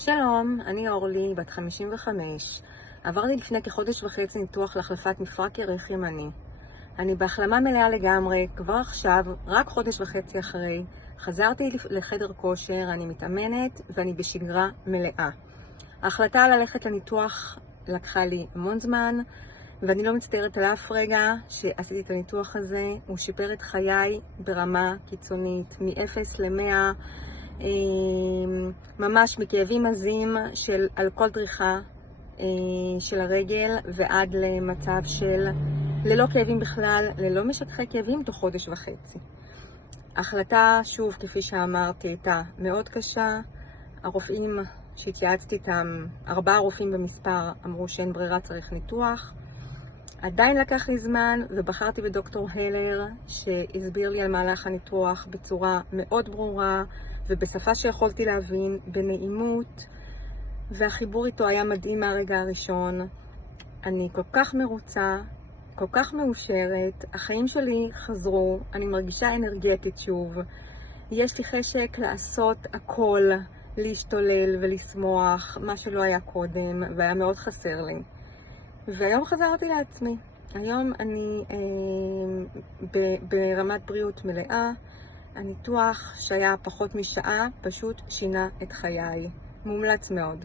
שלום, אני אורלי, בת 55. עברתי לפני כחודש וחצי ניתוח להחלפת מפרק ירך ימני. אני בהחלמה מלאה לגמרי, כבר עכשיו, רק חודש וחצי אחרי. חזרתי לחדר כושר, אני מתאמנת ואני בשגרה מלאה. ההחלטה ללכת לניתוח לקחה לי המון זמן, ואני לא מצטערת על אף רגע שעשיתי את הניתוח הזה. הוא שיפר את חיי ברמה קיצונית, מ-0 ל-100. ממש מכאבים עזים על כל דריכה של הרגל ועד למצב של ללא כאבים בכלל, ללא משככי כאבים תוך חודש וחצי. ההחלטה, שוב, כפי שאמרתי, הייתה מאוד קשה. הרופאים שהתייעצתי איתם, 4 רופאים במספר, אמרו שאין ברירה, צריך ניתוח. עדיין לקח לי זמן, ובחרתי בדוקטור הלר שהסביר לי על מהלך הניתוח בצורה מאוד ברורה ובשפה שיכולתי להבין, בנעימות, והחיבור איתו היה מדהים מהרגע הראשון. אני כל כך מרוצה, כל כך מאושרת, החיים שלי חזרו, אני מרגישה אנרגטית שוב. יש לי חשק לעשות הכל, להשתולל ולשמוח, מה שלא היה קודם, והיה מאוד חסר לי. והיום חזרתי לעצמי. היום אני ברמת בריאות מלאה. הניתוח שהיה פחות משעה פשוט שינה את חיי. מומלץ מאוד.